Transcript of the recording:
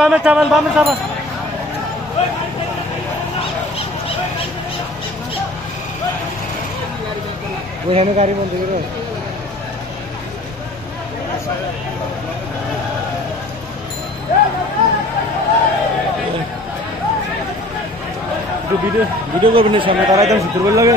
বামে চাপান বামে চাপান। ওইখানে গাড়ি বন্ধ করে ভিডিও ভিডিও করবেন না সামনে তারা একদম সুন্দর লাগে।